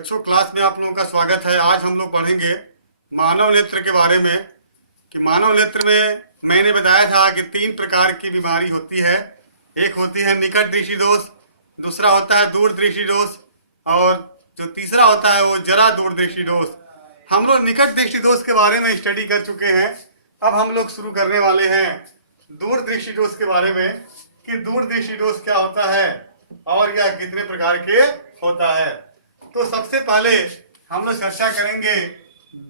बच्चों, क्लास में आप लोगों का स्वागत है। आज हम लोग पढ़ेंगे मानव नेत्र के बारे में कि मानव नेत्र में मैंने बताया था कि 3 प्रकार की बीमारी होती है। एक होती है निकट दृष्टि दोष, दूसरा होता है दूर दृष्टि दोष और जो तीसरा होता है वो जरा दूर दृष्टि दोष। हम लोग निकट दृष्टि दोष के बारे में स्टडी कर चुके हैं। अब हम लोग शुरू करने वाले हैं दूर दृष्टि दोष के बारे में कि दूर दृष्टि दोष क्या होता है और यह कितने प्रकार के होता है। तो सबसे पहले हम लोग चर्चा करेंगे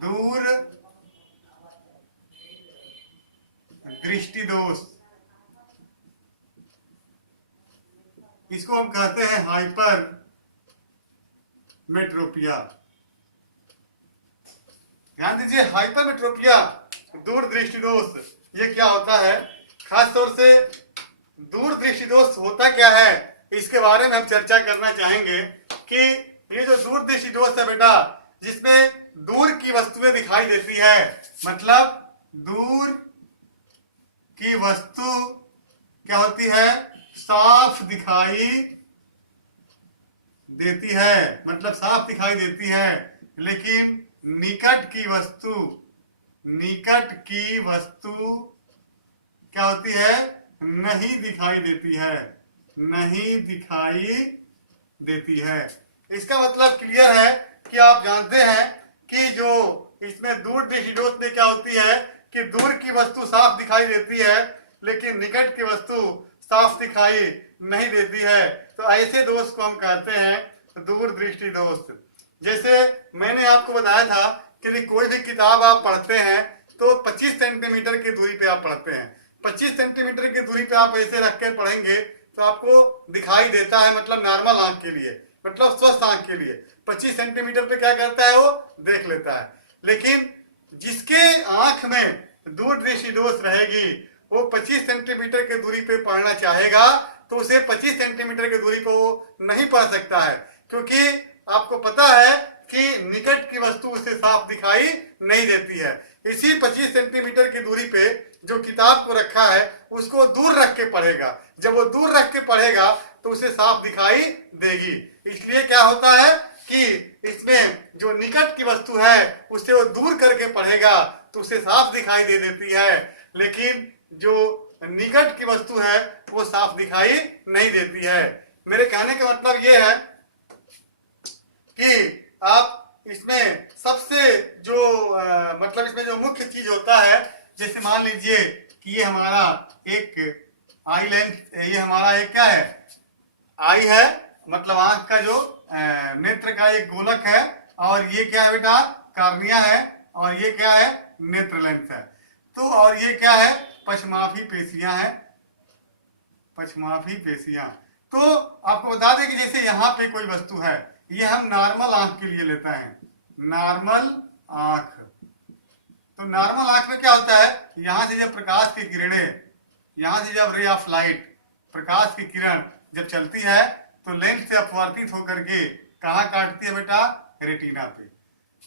दूर दृष्टि दोष। इसको हम कहते हैं हाइपर मेट्रोपिया। ध्यान दीजिए, हाइपर मेट्रोपिया दूर दृष्टि दोष ये क्या होता है। खास तौर से दूर दृष्टि दोष होता क्या है इसके बारे में हम चर्चा करना चाहेंगे कि ये जो दूर दृष्टि दोष है बेटा, जिसमें दूर की वस्तुएं दिखाई देती है, मतलब दूर की वस्तु क्या होती है, साफ दिखाई देती है, मतलब साफ दिखाई देती है। लेकिन निकट की वस्तु क्या होती है, नहीं दिखाई देती है, नहीं दिखाई देती है। इसका मतलब क्लियर है कि आप जानते हैं कि जो इसमें दूर दृष्टि दोष में क्या होती है कि दूर की वस्तु साफ दिखाई देती है लेकिन निकट की वस्तु साफ दिखाई नहीं देती है। तो ऐसे दोष को हम कहते हैं दूर दृष्टि दोष। जैसे मैंने आपको बताया था कि कोई भी किताब आप पढ़ते हैं तो 25 सेंटीमीटर की दूरी पे आप पढ़ते हैं। 25 सेंटीमीटर की दूरी पे आप ऐसे रख कर पढ़ेंगे तो आपको दिखाई देता है, मतलब नॉर्मल आंख के लिए, मतलब स्वस्थ आंख के लिए 25 सेंटीमीटर पे क्या करता है, वो देख लेता है। लेकिन जिसके आंख में दूर दृष्टि दोष रहेगी वो 25 सेंटीमीटर की दूरी पे पढ़ना चाहेगा तो उसे 25 सेंटीमीटर की दूरी पे वो नहीं पढ़ सकता है, क्योंकि आपको पता है कि निकट की वस्तु उसे साफ दिखाई नहीं देती है। इसी 25 सेंटीमीटर की दूरी पे जो किताब को रखा है उसको दूर रख के पढ़ेगा। जब वो दूर रख के पढ़ेगा तो उसे साफ दिखाई देगी। इसलिए क्या होता है कि इसमें जो निकट की वस्तु है उसे वो दूर करके पढ़ेगा तो उसे साफ दिखाई दे देती है, लेकिन जो निकट की वस्तु है वो साफ दिखाई नहीं देती है। मेरे कहने का मतलब ये है कि आप इसमें सबसे जो मतलब इसमें जो मुख्य चीज होता है, जैसे मान लीजिए कि ये हमारा एक आई लेंस, ये हमारा एक क्या है, आई है, मतलब आंख का जो नेत्र का एक गोलक है, और ये क्या है बेटा, कार्निया है, और ये क्या है, नेत्र लेंस है। तो और ये क्या है, पश्चमाफी पेशियां हैं, पश्चमाफी पेशियां। तो आपको बता दें कि जैसे यहाँ पे कोई वस्तु है, ये हम नॉर्मल आंख के लिए लेते हैं, नॉर्मल आंख। तो नॉर्मल आंख में क्या होता है, यहां से जब प्रकाश की किरणें, यहां से जब रे ऑफ लाइट, प्रकाश की किरण जब चलती है तो लेंस से अपवर्तित होकर के कहाँ काटती है बेटा, रेटिना पे।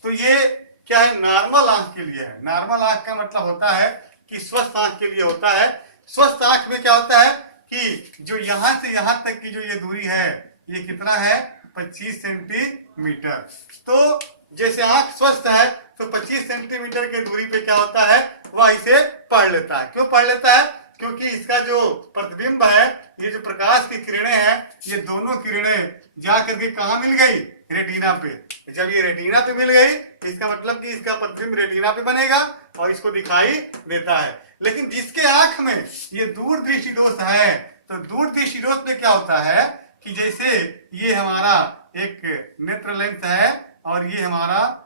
तो ये क्या है, नॉर्मल आंख के लिए है। नॉर्मल आंख का मतलब होता है कि स्वस्थ आंख के लिए होता है। स्वस्थ आंख में क्या होता है कि जो यहां से यहां तक की जो ये दूरी है ये कितना है, 25 सेंटीमीटर। तो जैसे आंख स्वस्थ है तो 25 सेंटीमीटर की दूरी पे क्या होता है, वह इसे पढ़ लेता है। क्यों पढ़ लेता है, क्योंकि इसका जो प्रतिबिंब है, ये जो प्रकाश की किरणें हैं, ये दोनों किरणें जा करके कहाँ मिल गई, रेटिना पे। जब ये रेटिना पे मिल गई इसका मतलब कि इसका प्रतिबिंब रेटिना पे बनेगा और इसको दिखाई देता है। लेकिन जिसके आंख में ये दूर दृष्टि दोष है, तो दूर दृष्टि दोष में क्या होता है कि जैसे ये हमारा एक नेत्र लेंस है और ये हमारा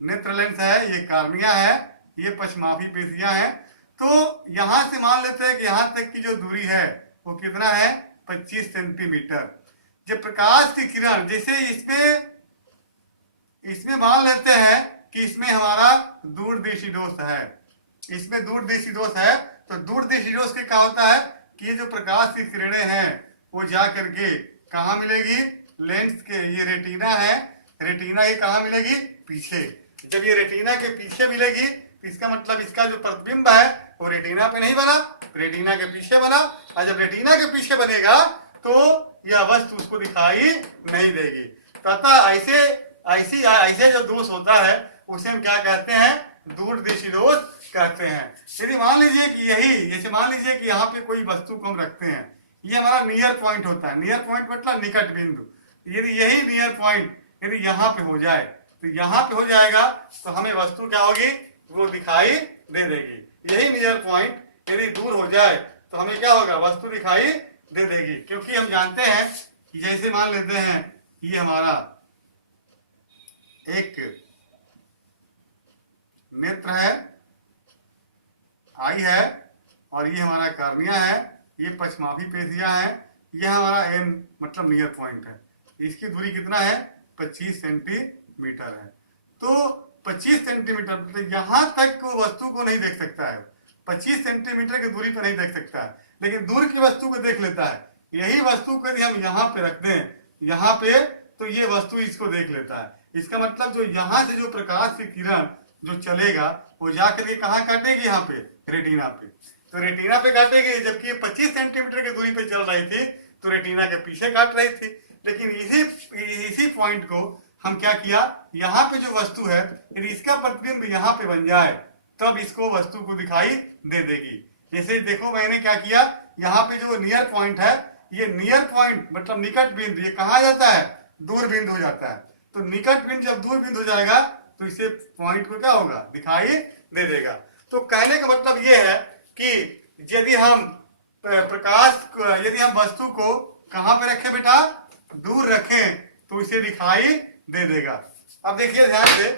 नेत्र लेंस है, ये कार्निया है, ये पश्चमाफी पेशियां हैं। तो यहां से मान लेते हैं कि यहां तक की जो दूरी है वो कितना है, 25 सेंटीमीटर। जब प्रकाश की किरण जैसे इसमें मान लेते हैं कि इसमें हमारा दूर दृष्टि दोष है, इसमें दूर दृष्टि दोष है, तो दूर दृष्टि दोष के क्या होता है कि ये जो प्रकाश की किरणें हैं वो जा करके कहाँ मिलेगी, लेंस के, ये रेटिना है, रेटिना ये कहाँ मिलेगी, पीछे। जब ये रेटिना के पीछे मिलेगी तो इसका मतलब इसका जो प्रतिबिंब है वो रेटिना पे नहीं बना, रेटिना के पीछे बना। और जब रेटिना के पीछे बनेगा तो यह वस्तु उसको दिखाई नहीं देगी। तथा ऐसे ऐसे जो दोष होता है उसे हम क्या कहते हैं, दूरदेशी दोष कहते हैं। यदि मान लीजिए कि यही, जैसे मान लीजिए कि यहाँ पे कोई वस्तु को हम रखते हैं, ये हमारा नियर पॉइंट होता है। नियर पॉइंट मतलब निकट बिंदु। यदि यही नियर पॉइंट यदि यहाँ पे हो जाए तो यहाँ पे हो जाएगा तो हमें वस्तु क्या होगी, वो दिखाई दे देगी। यही नियर पॉइंट यदि दूर हो जाए तो हमें क्या होगा, वस्तु दिखाई दे देगी। क्योंकि हम जानते हैं कि जैसे मान लेते हैं ये हमारा एक नेत्र है, आई है, और ये हमारा कार्निया है, ये पश्चमाभी पेशियां है, यह हमारा एन मतलब नियर पॉइंट है। इसकी दूरी कितना है, 25 सेंटीमीटर है। तो 25 सेंटीमीटर तो यहां तक वो वस्तु को नहीं देख सकता है, 25 सेंटीमीटर की दूरी पर नहीं देख सकता है, लेकिन दूर की वस्तु को देख लेता है। यही वस्तु को यदि हम यहाँ पे रख दें, यहाँ पे, तो ये वस्तु इसको देख लेता है। इसका मतलब जो यहाँ से जो प्रकाश की किरण जो चलेगा वो जाकर के कहाँ काटेगी, यहाँ पे रेटिना पे। तो रेटिना पे काटेगी, जबकि 25 सेंटीमीटर की दूरी पे चल रही थी तो रेटिना के पीछे काट रही थी। लेकिन इसी पॉइंट को हम क्या किया, यहाँ पे जो वस्तु है यदि इसका प्रतिबिंब यहाँ पे बन जाए तब इसको वस्तु को दिखाई दे देगी। जैसे देखो मैंने क्या किया, यहाँ पे जो नियर पॉइंट है, ये नियर पॉइंट मतलब निकट बिंदु, ये कहा जाता है, दूर बिंदु हो जाता है। तो निकट बिंदु जब दूर बिंदु हो जाएगा तो इसे पॉइंट को क्या होगा, दिखाई दे देगा। तो कहने का मतलब ये है कि यदि हम यदि हम वस्तु को कहाँ पे रखें बेटा, दूर रखें तो इसे दिखाई दे देगा। अब देखिए ध्यान से,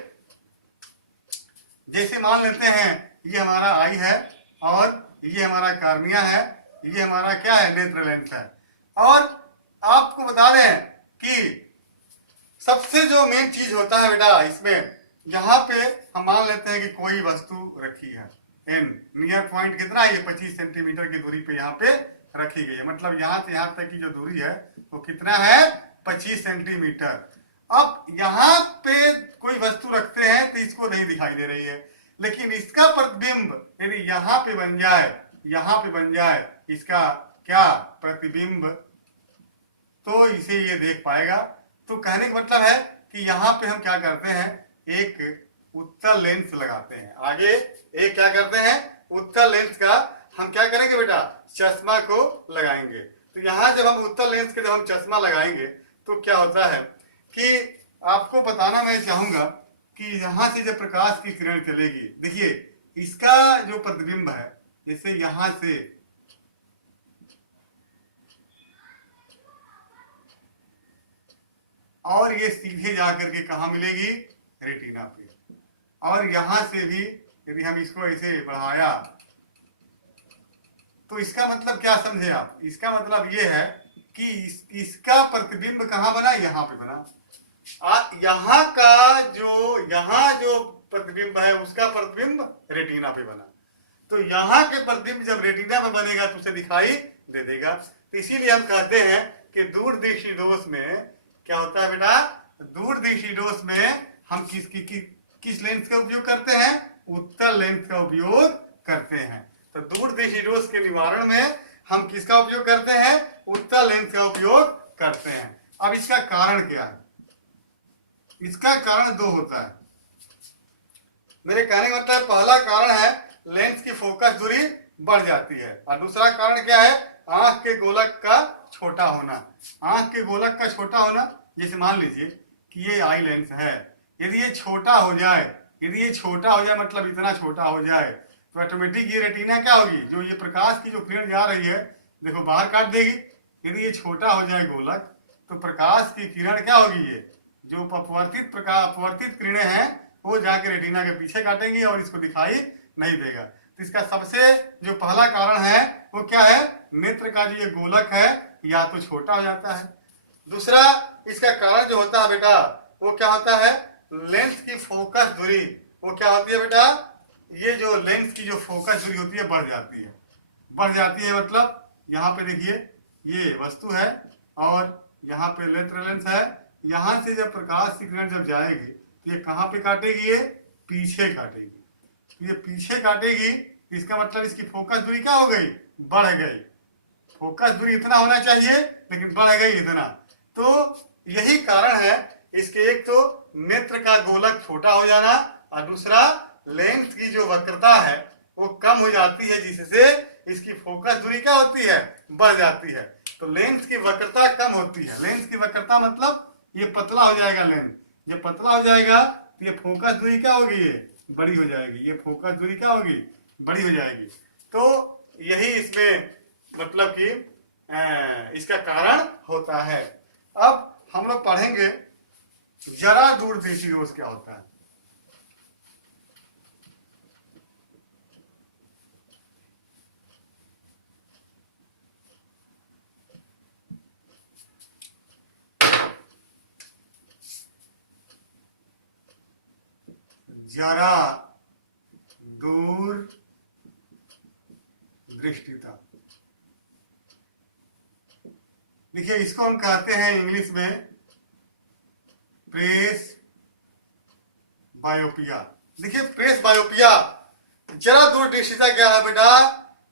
जैसे मान लेते हैं ये हमारा आई है और ये हमारा कार्निया है, ये हमारा क्या है, नेत्र लेंस है। और आपको बता दें कि सबसे जो मेन चीज होता है बेटा इसमें, यहाँ पे हम मान लेते हैं कि कोई वस्तु रखी है, एन नियर पॉइंट कितना है, ये 25 सेंटीमीटर की दूरी पे यहाँ पे रखी गई है। मतलब यहाँ से यहाँ तक की जो दूरी है वो कितना है, 25 सेंटीमीटर। अब यहाँ पे कोई वस्तु रखते हैं तो इसको नहीं दिखाई दे रही है, लेकिन इसका प्रतिबिंब यदि यहाँ पे बन जाए, यहाँ पे बन जाए इसका क्या प्रतिबिंब, तो इसे ये देख पाएगा। तो कहने का मतलब है कि यहाँ पे हम क्या करते हैं, एक उत्तल लेंस लगाते हैं। आगे एक क्या करते हैं, उत्तल लेंस का हम क्या करेंगे बेटा, चश्मा को लगाएंगे। तो यहाँ जब हम उत्तल लेंस के जब हम चश्मा लगाएंगे तो क्या होता है कि आपको बताना मैं चाहूंगा कि यहाँ से जब प्रकाश की किरण चलेगी, देखिए इसका जो प्रतिबिंब है, जैसे यहाँ से और ये सीधे जाकर के कहा मिलेगी, रेटिना पे। और यहां से भी यदि हम इसको ऐसे बढ़ाया तो इसका मतलब क्या समझे आप, इसका मतलब ये है कि इसका प्रतिबिंब कहाँ बना, यहाँ पे बना। यहाँ जो प्रतिबिंब है उसका प्रतिबिंब रेटिना पे बना। तो यहाँ के प्रतिबिंब जब रेटिना में बनेगा तो उसे दिखाई दे देगा। तो इसीलिए हम कहते हैं कि दूरदर्शी दोष में क्या होता है बेटा, दूरदर्शी दोष में हम किस लेंस का उपयोग करते हैं, उत्तल लेंस का उपयोग करते हैं। तो दूरदर्शी दोष के निवारण में हम किसका उपयोग करते हैं, उत्तल लेंस का उपयोग करते हैं। अब इसका कारण क्या है, इसका कारण दो होता है। मेरे कहने का मतलब पहला कारण है लेंस की फोकस दूरी बढ़ जाती है, और दूसरा कारण क्या है, आंख के गोलक का छोटा होना। आंख के गोलक का छोटा होना, जैसे मान लीजिए कि ये आई लेंस है, यदि ये छोटा हो जाए, यदि ये छोटा हो जाए मतलब इतना छोटा हो जाए तो ऑटोमेटिक ये रेटिना क्या होगी, जो ये प्रकाश की जो किरण जा रही है देखो बाहर काट देगी। यदि ये छोटा हो जाए गोलक तो प्रकाश की किरण क्या होगी, ये जो अपवर्तित किरणें हैं वो जाके रेटिना के पीछे काटेंगी और इसको दिखाई नहीं देगा। तो इसका सबसे जो पहला कारण है वो क्या है, नेत्र का जो ये गोलक है या तो छोटा हो जाता है। दूसरा इसका कारण जो होता है बेटा वो क्या होता है, लेंस की फोकस दूरी वो क्या होती है बेटा, ये जो लेंस की जो फोकस दूरी होती है बढ़ जाती है। बढ़ जाती है मतलब यहाँ पे देखिए ये वस्तु है और यहाँ पे नेत्र लेंस है, यहाँ से जब प्रकाश की किरण जब जाएगी तो ये कहाँ पे काटेगी, ये पीछे काटेगी। तो ये पीछे काटेगी, इसका मतलब इसकी फोकस दूरी क्या हो गई, बढ़ गई। फोकस दूरी इतना होना चाहिए लेकिन बढ़ गई इतना। तो यही कारण है इसके, एक तो छोटा हो जाना, और दूसरा लेंस की जो वक्रता है वो कम हो जाती है, जिससे इसकी फोकस दूरी क्या होती है, बढ़ जाती है। तो लेंस की वक्रता कम होती है। लेंस की वक्रता मतलब ये पतला हो जाएगा लेंस। जब पतला हो जाएगा तो ये फोकस दूरी क्या होगी, ये बड़ी हो जाएगी। ये फोकस दूरी क्या होगी, बड़ी हो जाएगी। तो यही इसमें मतलब कि इसका कारण होता है। अब हम लोग पढ़ेंगे जरा दूरदर्शी दोष क्या होता है। जरा दूर दृष्टिता, देखिए इसको हम कहते हैं इंग्लिश में प्रेस बायोपिया। देखिए प्रेस बायोपिया, जरा दूरदर्शिता क्या है बेटा,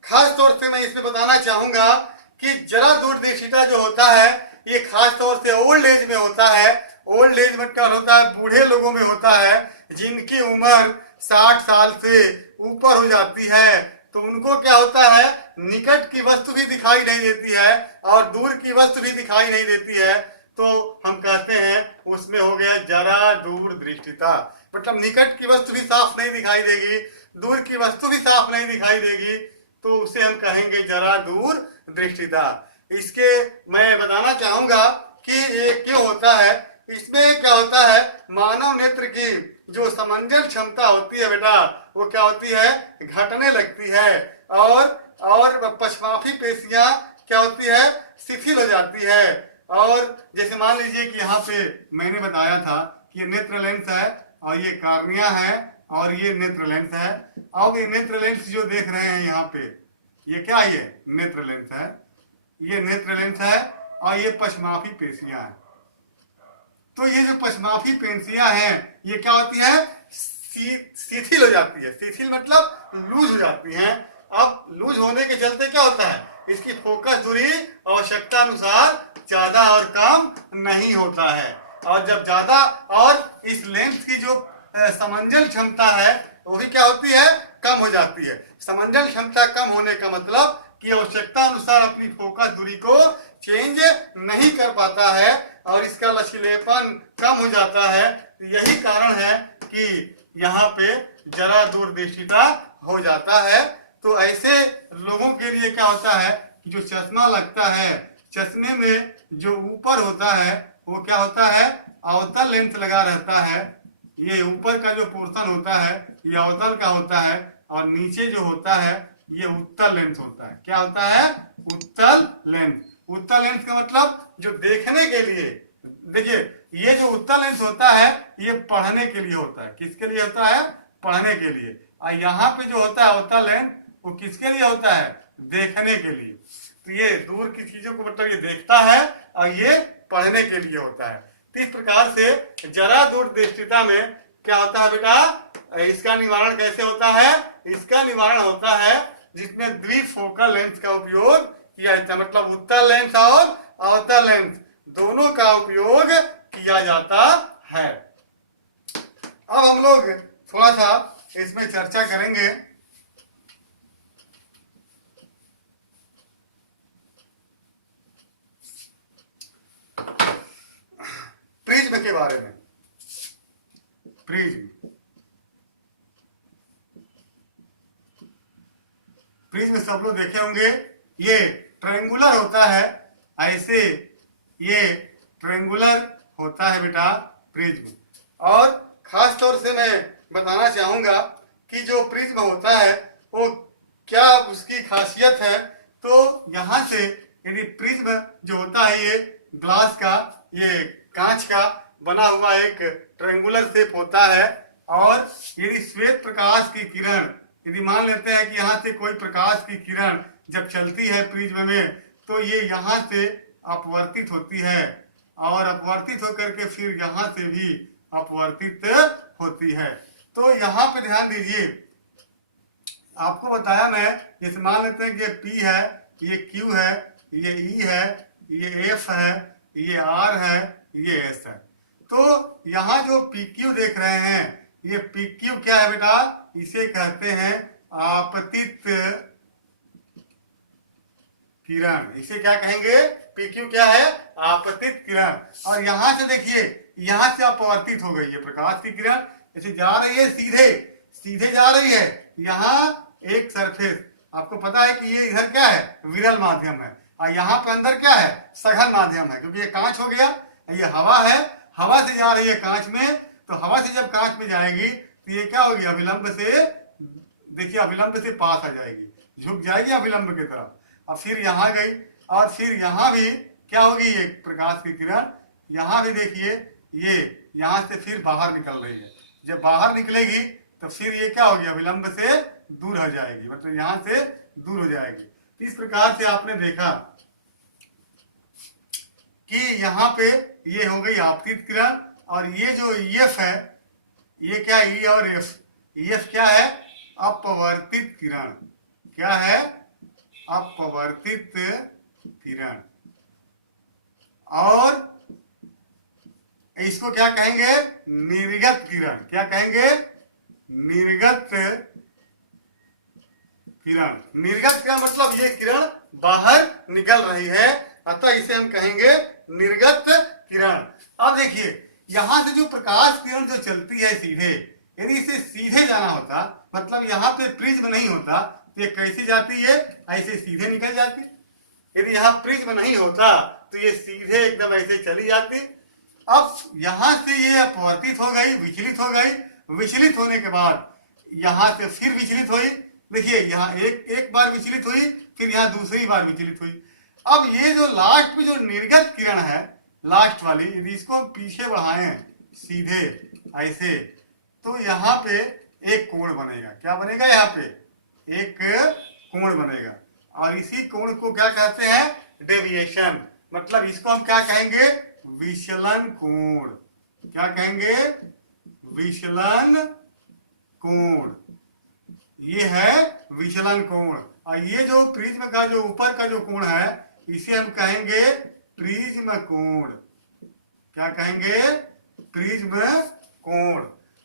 खास तौर से मैं इसमें बताना चाहूंगा कि जरा दूरदर्शिता जो होता है ये खास तौर से ओल्ड एज में होता है। ओल्ड एज मतलब होता है बूढ़े लोगों में होता है, जिनकी उम्र 60 साल से ऊपर हो जाती है। तो उनको क्या होता है, निकट की वस्तु भी दिखाई नहीं देती है और दूर की वस्तु भी दिखाई नहीं देती है। तो हम कहते हैं उसमें हो गया जरा दूर दृष्टिता, मतलब निकट की वस्तु भी साफ नहीं दिखाई देगी, दूर की वस्तु भी साफ नहीं दिखाई देगी, तो उसे हम कहेंगे जरा दूर दृष्टिता। इसके मैं बताना चाहूंगा कि ये क्यों होता है। इसमें क्या होता है, मानव नेत्र की जो समंजन क्षमता होती है बेटा वो क्या होती है, घटने लगती है, और पश्चमाफी पेशियां क्या होती है, शिथिल हो जाती है। और जैसे मान लीजिए कि यहाँ पे मैंने बताया था कि ये नेत्र लेंस है और ये कार्निया है और ये नेत्र लेंस है। अब ये नेत्र लेंस जो देख रहे हैं यहाँ पे, ये क्या है, ये नेत्र लेंस है, ये नेत्र लेंस है और ये पश्चमाफी पेशियां हैं। तो ये जो पश्चमाफी पेशियां हैं ये क्या होती है, शिथिल हो जाती है। शिथिल मतलब लूज हो जाती हैं। अब लूज होने के चलते क्या होता है, इसकी फोकस दूरी आवश्यकता अनुसार ज्यादा और कम नहीं होता है। और जब ज्यादा, और इस लेंस की जो समंजन क्षमता है वो भी क्या होती है, कम हो जाती है। समंजन क्षमता कम होने का मतलब कि आवश्यकता अनुसार अपनी फोकस दूरी को चेंज नहीं कर पाता है और इसका लचीलेपन कम हो जाता है। यही कारण है कि यहाँ पे जरा दूरदर्शिता हो जाता है। तो ऐसे लोगों के लिए क्या होता है कि जो चश्मा लगता है, चश्मे में जो ऊपर होता है वो क्या होता है, अवतल लेंस लगा रहता है। ये ऊपर का जो पोर्शन होता है ये अवतल का होता है और नीचे जो होता है ये उत्तल लेंस होता है। क्या होता है, उत्तल लेंस। उत्तल लेंस का मतलब जो देखने के लिए, देखिए ये जो उत्तल लेंस होता है ये पढ़ने के लिए होता है। किसके लिए होता है, पढ़ने के लिए। और यहाँ पे जो होता है अवतल लेंस वो किसके लिए होता है, देखने के लिए। तो ये दूर की चीजों को मतलब ये देखता है और ये पढ़ने के लिए होता है। तो इस प्रकार से जरा दूरदृष्टिता में क्या होता है बेटा, इसका निवारण कैसे होता है, इसका निवारण होता है जिसमें द्विफोकल लेंस का उपयोग किया जाता है। मतलब उत्तल लेंस और अवतल लेंस दोनों का उपयोग किया जाता है। अब हम लोग थोड़ा सा इसमें चर्चा करेंगे प्रिज्म के बारे में। प्रिज्म सब लोग देखे होंगे, ये ट्रायंगुलर होता है। ऐसे ये ट्रायंगुलर होता है बेटा प्रिज्म। और खास तौर से मैं बताना चाहूंगा कि जो प्रिज्म होता है वो क्या उसकी खासियत है। तो यहाँ से यदि प्रिज्म जो होता है ये ग्लास का, ये कांच का बना हुआ एक ट्रायंगुलर शेप होता है। और यदि श्वेत प्रकाश की किरण, यदि मान लेते हैं कि यहाँ से कोई प्रकाश की किरण जब चलती है प्रिज्म में तो ये यहाँ से अपवर्तित होती है और अपवर्तित होकर के फिर यहाँ से भी अपवर्तित होती है। तो यहाँ पे ध्यान दीजिए, आपको बताया मैं, जैसे मान लेते हैं कि ये P है, ये Q है, ये E है, ये F है, ये R है, ये S है। तो यहाँ जो PQ देख रहे हैं ये PQ क्या है बेटा, इसे कहते हैं आपतित किरण। इसे क्या कहेंगे, PQ क्या है, आपतित किरण। और यहां से देखिए, यहां से अपवर्तित हो गई है प्रकाश की किरण, ऐसे जा रही है, सीधे सीधे जा रही है। यहाँ एक सरफेस, आपको पता है कि ये इधर क्या है, विरल माध्यम है, और यहाँ पे अंदर क्या है, सघन माध्यम है, क्योंकि ये कांच हो गया, ये हवा है, हवा से जा रही है कांच में, तो हवा से जब कांच में जाएगी तो ये क्या होगी, अविलंब से, देखिए अविलंब से पास आ जाएगी, झुक जाएगी अविलंब की तरफ, और फिर यहाँ गई, और फिर यहाँ भी क्या होगी, ये प्रकाश की किरण यहाँ भी देखिए, ये यहाँ से फिर बाहर निकल रही है। जब बाहर निकलेगी तो फिर ये क्या होगी, अविलंब से दूर हो जाएगी, मतलब यहाँ से दूर हो जाएगी। इस प्रकार से आपने देखा कि यहाँ पे ये हो गई आपतित किरण, और ये जो EF है, ये क्या, E और F क्या है, अपवर्तित किरण। क्या है, अपवर्तित किरण। और इसको क्या कहेंगे, निर्गत किरण। क्या कहेंगे, निर्गत किरण। निर्गत किरण मतलब ये किरण बाहर निकल रही है, अतः इसे हम कहेंगे निर्गत किरण। अब देखिए, यहां से जो प्रकाश किरण जो चलती है सीधे, यदि इसे सीधे जाना होता, मतलब यहाँ पे प्रिज्म नहीं होता, तो ये कैसे जाती है, ऐसे सीधे निकल जाती। यदि यहाँ प्रिज्म नहीं होता तो ये सीधे एकदम ऐसे चली जाती। अब यहां से ये अपवर्तित हो गई, विचलित हो गई, विचलित होने के बाद यहां से फिर विचलित हुई। देखिए यहाँ एक बार विचलित हुई, फिर यहाँ दूसरी बार विचलित हुई। अब ये जो लास्ट में जो निर्गत किरण है, लास्ट वाली, यदि इसको पीछे बढ़ाएं सीधे ऐसे, तो यहाँ पे एक कोण बनेगा। क्या बनेगा, यहाँ पे एक कोण बनेगा, और इसी कोण को क्या कहते हैं, डेविएशन। मतलब इसको हम क्या कहेंगे, विचलन कोण। क्या कहेंगे, विचलन कोण। ये है विचलन कोण। और ये जो प्रिज्म का जो ऊपर का जो कोण है, इसे हम कहेंगे प्रिज्म कोण। क्या कहेंगे, प्रिज्म कोण।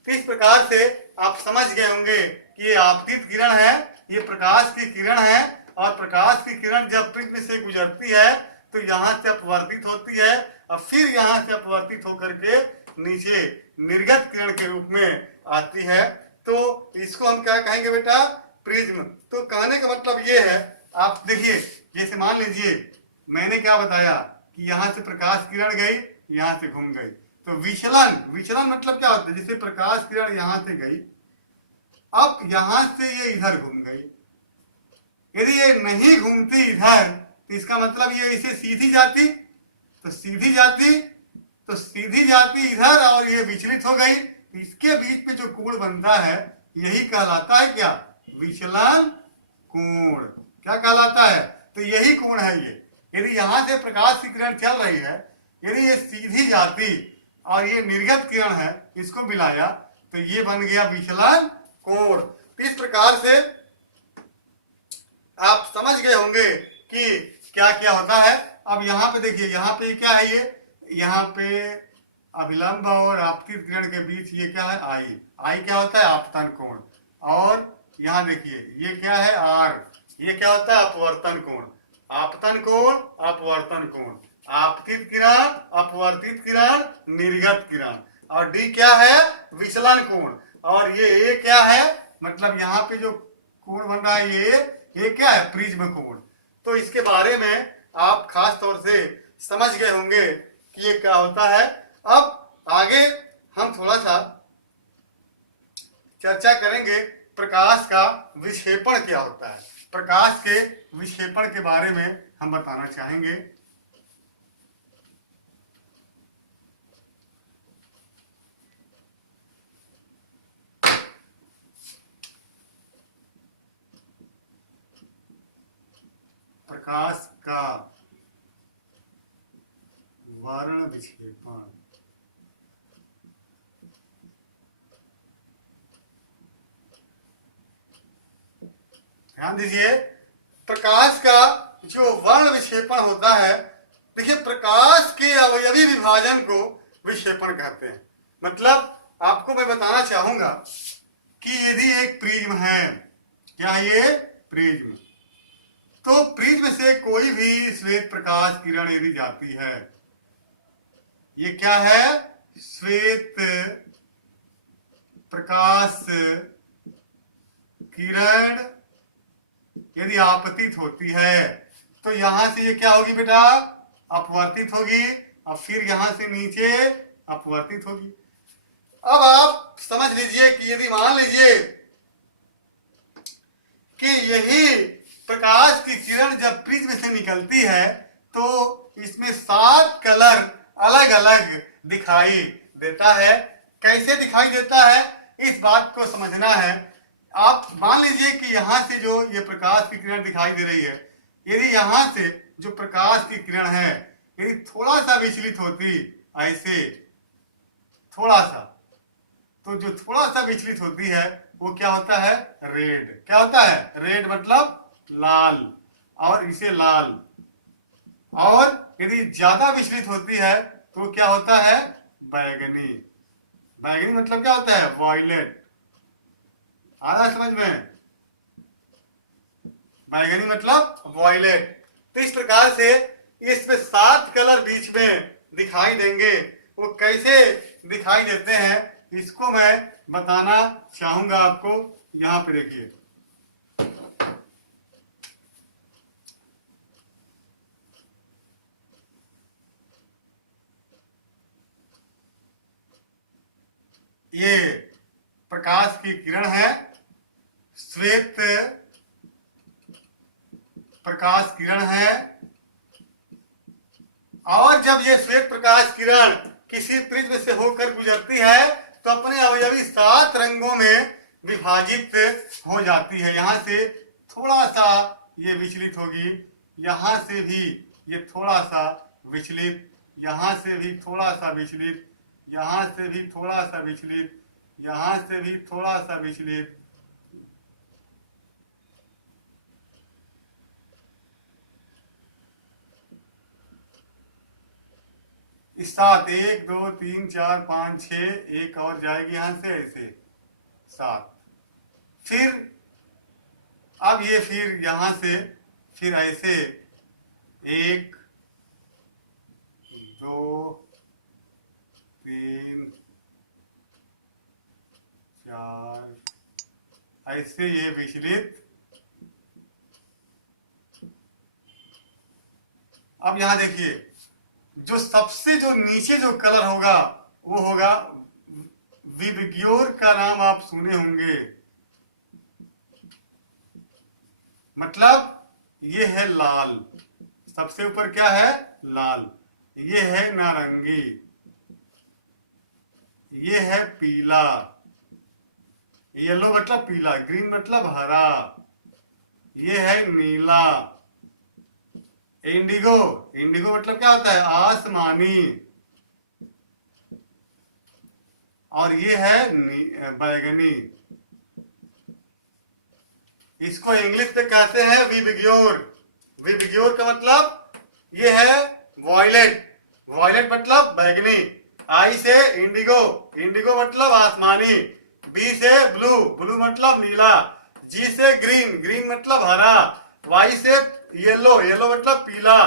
तो इस प्रकार से आप समझ गए होंगे कि ये आपतित किरण है, ये प्रकाश की किरण है, और प्रकाश की किरण जब प्रिज्म से गुजरती है तो यहाँ से अपवर्तित होती है, और फिर यहाँ से अपवर्तित होकर के नीचे निर्गत किरण के रूप में आती है। तो इसको हम क्या कहेंगे बेटा, प्रिज्म। तो कहने का मतलब ये है, आप देखिए, जैसे मान लीजिए मैंने क्या बताया कि यहाँ से प्रकाश किरण गई, यहाँ से घूम गई, तो विचलन, विचलन मतलब क्या होता है, जैसे प्रकाश किरण यहाँ से गई, अब यहाँ से ये इधर घूम गई। यदि ये नहीं घूमती इधर, तो इसका मतलब ये इसे सीधी जाती, तो सीधी जाती, तो सीधी जाती इधर, और ये विचलित हो गई, तो इसके बीच में जो कोण बनता है, यही कहलाता है क्या, विचलन कोण। क्या कहलाता है, तो यही कोण है ये। यदि यहां से प्रकाश की किरण चल रही है, यदि ये सीधी जाती और ये निर्गत किरण है, इसको मिलाया, तो ये बन गया विचलन कोण। तो इस प्रकार से आप समझ गए होंगे कि क्या क्या होता है। अब यहाँ पे देखिए, यहाँ पे क्या है, ये यहाँ पे अभिलंब और आपतित किरण के बीच ये क्या है, आई। आई क्या होता है, आपतन कोण। और यहाँ देखिए ये क्या है, आर, ये क्या होता है, अपवर्तन कोण। आपतन कोण, अपवर्तन कोण, आपतित किरण, अपवर्तित किरण, निर्गत किरण। और डी क्या है, विचलन कोण। और ये ए क्या है, मतलब यहाँ पे जो कोण बन रहा है, ये क्या है, प्रिज्म कोण। तो इसके बारे में आप खास तौर से समझ गए होंगे कि ये क्या होता है। अब आगे हम थोड़ा सा चर्चा करेंगे प्रकाश का विक्षेपण क्या होता है। प्रकाश के विक्षेपण के बारे में हम बताना चाहेंगे। प्रकाश का वर्ण विक्षेपण। ध्यान दीजिए, प्रकाश का जो वर्ण विक्षेपण होता है, देखिए प्रकाश के अवयवी विभाजन को विक्षेपण कहते हैं। मतलब आपको मैं बताना चाहूंगा कि यदि एक प्रिज्म है, क्या है ये प्रिज्म, तो प्रिज्म से कोई भी श्वेत प्रकाश किरण यदि जाती है, ये क्या है, श्वेत प्रकाश किरण यदि आपतित होती है तो यहां से ये क्या होगी बेटा, अपवर्तित होगी, और फिर यहां से नीचे अपवर्तित होगी। अब आप समझ लीजिए कि यदि मान लीजिए कि यही प्रकाश की किरण जब प्रिज्म से निकलती है तो इसमें 7 कलर अलग अलग दिखाई देता है। कैसे दिखाई देता है, इस बात को समझना है। आप मान लीजिए कि यहां से जो ये प्रकाश की किरण दिखाई दे रही है, यदि यहां से जो प्रकाश की किरण है यदि थोड़ा सा विचलित होती, ऐसे थोड़ा सा, तो जो थोड़ा सा विचलित होती है वो क्या होता है, रेड। क्या होता है, रेड मतलब लाल, और इसे लाल। और यदि ज्यादा विचलित होती है तो क्या होता है, बैगनी। बैगनी मतलब क्या होता है, वॉयलेट। आ रहा समझ में, बैगनी मतलब वॉयलेट। तो इस प्रकार से इसमें 7 कलर बीच में दिखाई देंगे। वो कैसे दिखाई देते हैं इसको मैं बताना चाहूंगा आपको। यहां पे देखिए, ये प्रकाश की किरण है, श्वेत प्रकाश किरण है, और जब ये श्वेत प्रकाश किरण किसी प्रिज्म से होकर गुजरती है तो अपने अवयवी 7 रंगों में विभाजित हो जाती है। यहां से थोड़ा सा ये विचलित होगी, यहां से भी ये थोड़ा सा विचलित, यहां से भी थोड़ा सा विचलित, यहां से भी थोड़ा सा विचलित, यहां से भी थोड़ा सा विचलित, इस 7, 1 2 3 4 5 6, एक और जाएगी यहां से, ऐसे 7। फिर अब ये फिर यहां से फिर ऐसे 1 2 3 4, ऐसे ये विचलित। अब यहां देखिए, जो सबसे जो नीचे जो कलर होगा वो होगा, विबग्योर का नाम आप सुने होंगे, मतलब ये है लाल। सबसे ऊपर क्या है, लाल। ये है नारंगी, ये है पीला, येलो मतलब पीला, ग्रीन मतलब हरा, ये है नीला, इंडिगो। इंडिगो मतलब क्या होता है, आसमानी, और ये है बैगनी। इसको इंग्लिश में कहते हैं विबग्योर। विबग्योर का मतलब ये है वॉयलेट। वॉयलेट मतलब बैगनी। आई से इंडिगो, इंडिगो मतलब आसमानी। बी से ब्लू, ब्लू मतलब नीला। जी से ग्रीन, ग्रीन मतलब हरा। वाई से येलो, येलो मतलब पीला।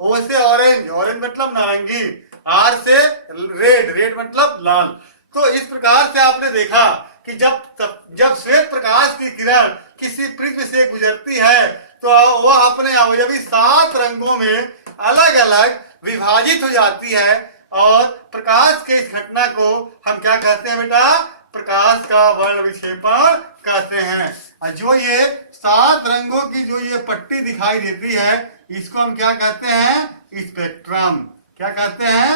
ओ से ऑरेंज, ऑरेंज मतलब नारंगी। आर से रेड, रेड मतलब लाल। तो इस प्रकार से आपने देखा कि जब श्वेत प्रकाश की किरण किसी प्रिज्म से गुजरती है तो वह अपने अवयवी 7 रंगों में अलग अलग विभाजित हो जाती है। और प्रकाश के इस घटना को हम क्या कहते हैं बेटा, प्रकाश का वर्ण विक्षेपण कहते हैं। और जो ये 7 रंगों की जो ये पट्टी दिखाई देती है इसको हम क्या कहते हैं, स्पेक्ट्रम। क्या कहते हैं,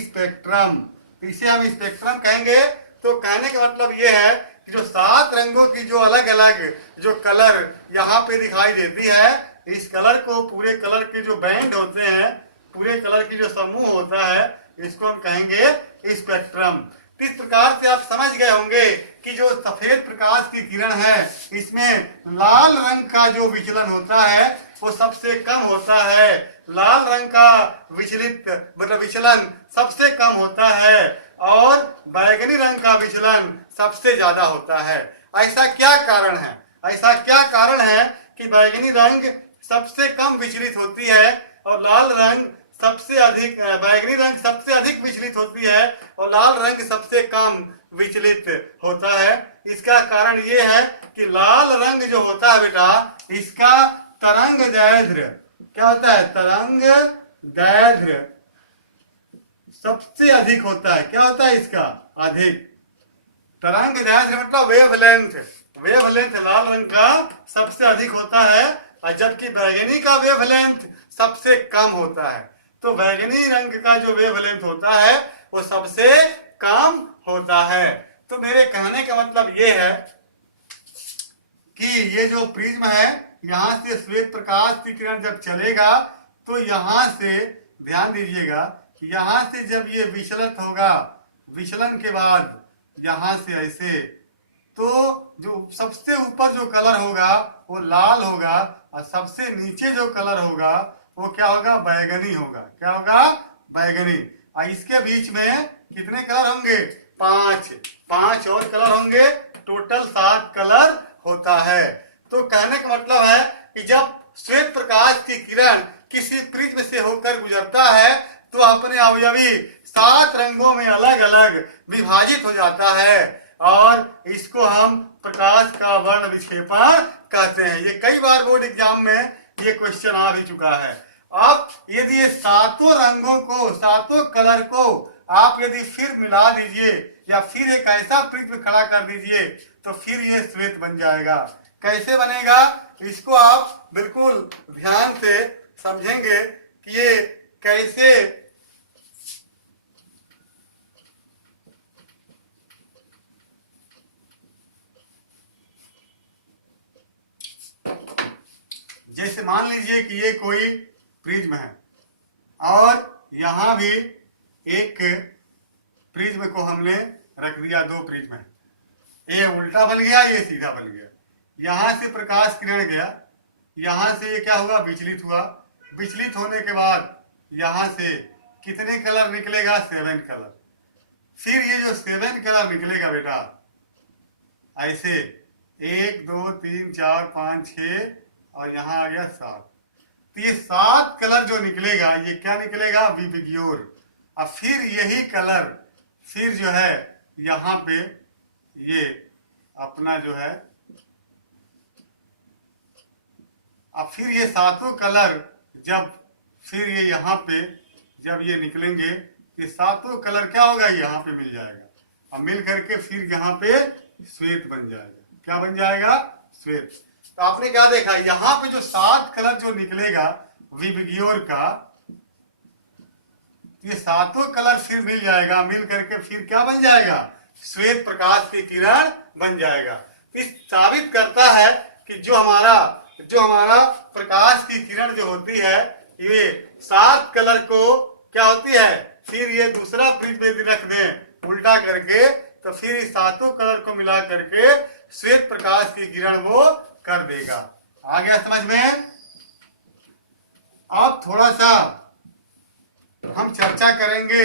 स्पेक्ट्रम। इसे हम स्पेक्ट्रम कहेंगे। तो कहने का मतलब ये है कि जो 7 रंगों की जो अलग अलग जो कलर यहाँ पे दिखाई देती है, इस कलर को, पूरे कलर के जो बैंड होते हैं, पूरे कलर की जो समूह होता है, इसको हम कहेंगे स्पेक्ट्रम। इस प्रकार से आप समझ गए होंगे कि जो सफेद प्रकाश की किरण है इसमें लाल रंग का जो विचलन होता है वो सबसे कम होता है। लाल रंग का विचलित मतलब विचलन सबसे कम होता है, और बैगनी रंग का विचलन सबसे ज्यादा होता है। ऐसा क्या कारण है? ऐसा क्या कारण है कि बैगनी रंग सबसे कम विचलित होती है और लाल रंग सबसे अधिक, बैगनी रंग सबसे अधिक विचलित होती है और लाल रंग सबसे कम विचलित होता है? इसका कारण ये है कि लाल रंग जो होता है बेटा, इसका तरंग दैर्ध्य क्या होता है? तरंग दैर्ध्य सबसे अधिक होता है। क्या होता है इसका? अधिक। तरंग दैर्ध्य मतलब वेवलेंथ। वेवलेंथ लाल रंग का सबसे अधिक होता है और जबकि बैगनी का वेवलेंथ सबसे कम होता है। तो बैगनी रंग का जो वेवलेंथ होता है वो सबसे कम होता है। तो मेरे कहने का मतलब ये है कि ये जो प्रिज्म है, यहां से श्वेत प्रकाश की किरण जब चलेगा तो यहां से ध्यान दीजिएगा, यहां से जब ये विचलित होगा, विचलन के बाद यहां से ऐसे, तो जो सबसे ऊपर जो कलर होगा वो लाल होगा और सबसे नीचे जो कलर होगा वो क्या होगा? बैगनी होगा। क्या होगा? बैगनी। और इसके बीच में कितने कलर होंगे? 5 और कलर होंगे। टोटल 7 कलर होता है। तो कहने का मतलब है कि जब श्वेत प्रकाश की किरण किसी प्रिज्म से होकर गुजरता है तो अपने अवयवी 7 रंगों में अलग अलग विभाजित हो जाता है और इसको हम प्रकाश का वर्ण विक्षेपण कहते हैं। ये कई बार बोर्ड एग्जाम में ये क्वेश्चन आ भी चुका है। अब यदि ये 7 रंगों को, 7 कलर को आप यदि फिर मिला दीजिए या फिर एक ऐसा प्रिज्म खड़ा कर दीजिए तो फिर ये श्वेत बन जाएगा। कैसे बनेगा? इसको आप बिल्कुल ध्यान से समझेंगे कि ये कैसे जैसे मान लीजिए कि ये कोई प्रिज्म है और यहां भी एक प्रिज्म को हमने रख दिया, 2 प्रिज्म है, ये उल्टा बन गया, ये सीधा बन गया। यहां से प्रकाश किरण गया, यहां से ये क्या हुआ? विचलित हुआ। विचलित होने के बाद यहां से कितने कलर निकलेगा? 7 कलर। फिर ये जो 7 कलर निकलेगा बेटा, ऐसे 1 2 3 4 5 6 और यहां आ गया 7। तो ये 7 कलर जो निकलेगा ये क्या निकलेगा? विबग्योर। और फिर यही कलर फिर जो है यहाँ पे ये अपना जो है, अब फिर ये 7 कलर जब फिर ये यहाँ पे जब ये निकलेंगे, ये 7 कलर क्या होगा? यहाँ पे मिल जाएगा और मिल करके फिर यहाँ पे श्वेत बन जाएगा। क्या बन जाएगा? श्वेत। तो आपने क्या देखा? यहाँ पे जो 7 कलर जो निकलेगा विबग्योर का, ये 7 कलर फिर मिल जाएगा, मिल करके फिर क्या बन जाएगा? श्वेत प्रकाश की किरण बन जाएगा। इस साबित करता है कि जो हमारा प्रकाश की किरण जो होती है ये 7 कलर को क्या होती है? फिर ये दूसरा प्रिज्म यदि रख दें उल्टा करके तो फिर इस 7 कलर को मिला करके श्वेत प्रकाश की किरण वो कर देगा। आ गया समझ में? अब थोड़ा सा हम चर्चा करेंगे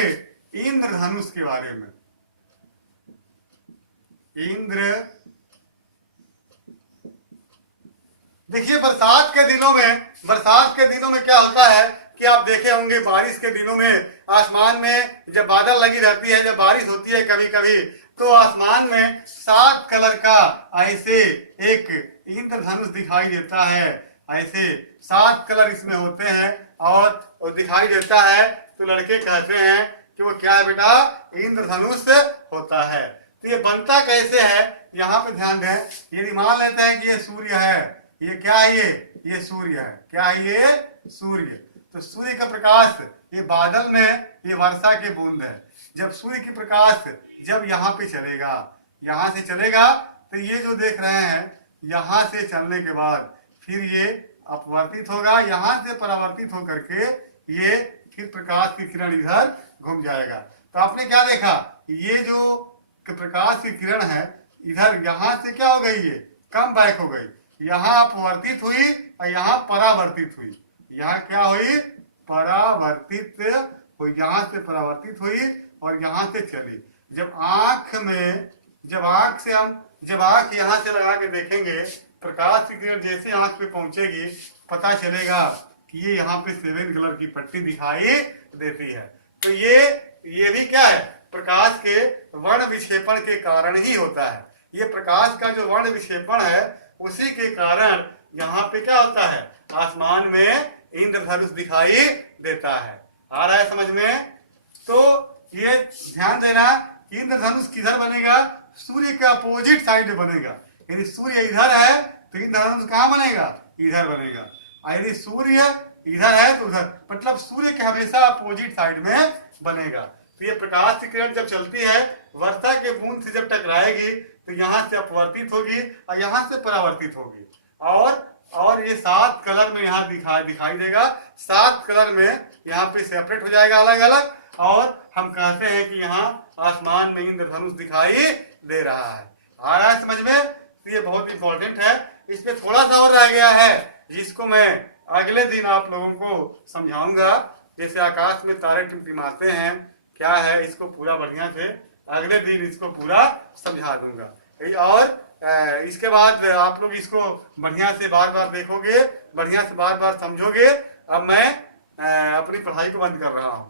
इंद्रधनुष के बारे में। देखिए बरसात के दिनों में क्या होता है कि आप देखे होंगे बारिश के दिनों में आसमान में जब बादल लगी रहती है, जब बारिश होती है कभी कभी, तो आसमान में 7 कलर का ऐसे एक इंद्रधनुष दिखाई देता है। ऐसे 7 कलर इसमें होते हैं और दिखाई देता है तो लड़के कहते हैं कि वो क्या है बेटा? इंद्रधनुष होता है। तो ये बनता कैसे है यहाँ पे ध्यान दें। यदि मान लेते हैं कि ये सूर्य है, ये क्या है? ये सूर्य है। क्या है? ये सूर्य। तो सूर्य का प्रकाश ये बादल में ये वर्षा के बूंद है। जब सूर्य की प्रकाश जब यहाँ पे चलेगा, यहाँ से चलेगा तो ये जो देख रहे हैं यहाँ से चलने के बाद फिर ये अपवर्तित होगा, यहाँ से परावर्तित होकर के ये फिर प्रकाश की किरण इधर घूम जाएगा। तो आपने क्या देखा? ये जो प्रकाश की किरण है इधर यहाँ से क्या हो गई? ये कम बैक हो गई, यहाँ अपवर्तित हुई और यहाँ परावर्तित हुई। यहाँ क्या हुई? परावर्तित हुई, यहाँ से परावर्तित हुई और यहाँ से चली। जब आंख यहां से लगा के देखेंगे, प्रकाश की किरण जैसे आंख पे पहुंचेगी, पता चलेगा कि ये यहाँ पे 7 कलर की पट्टी दिखाई देती है। तो ये भी क्या है, प्रकाश के वर्ण विक्षेपण के कारण ही होता है। ये प्रकाश का जो वर्ण विक्षेपण है, उसी के कारण यहाँ पे क्या होता है, आसमान में इंद्रधनुष दिखाई देता है। आ रहा है समझ में? तो ये ध्यान देना कि इंद्रधनुष किधर बनेगा, सूर्य के अपोजिट साइड में बनेगा। यदि सूर्य इधर है तो इंद्रधनुष कहाँ बनेगा, इधर बनेगा। और यदि सूर्य इधर है तो उधर, मतलब सूर्य के हमेशा अपोजिट साइड में बनेगा। तो ये प्रकाश की किरण जब चलती है, वर्षा के बूंद से जब टकराएगी तो यहाँ से अपवर्तित होगी और यहाँ से परावर्तित होगी, और ये 7 कलर में यहाँ दिखाई देगा। 7 कलर में यहाँ पे सेपरेट हो जाएगा अलग अलग, और हम कहते हैं कि यहाँ आसमान में इंद्रधनुष दिखाई दे रहा है। आ रहा है समझ में? तो ये बहुत इंपॉर्टेंट है। इसमें थोड़ा सा और रह गया है, जिसको मैं अगले दिन आप लोगों को समझाऊंगा। जैसे आकाश में तारे टिमटिमाते हैं, क्या है, इसको पूरा बढ़िया से अगले दिन इसको पूरा समझा दूंगा। और इसके बाद आप लोग इसको बढ़िया से बार बार देखोगे, बढ़िया से बार बार समझोगे। अब मैं अपनी पढ़ाई को बंद कर रहा हूँ।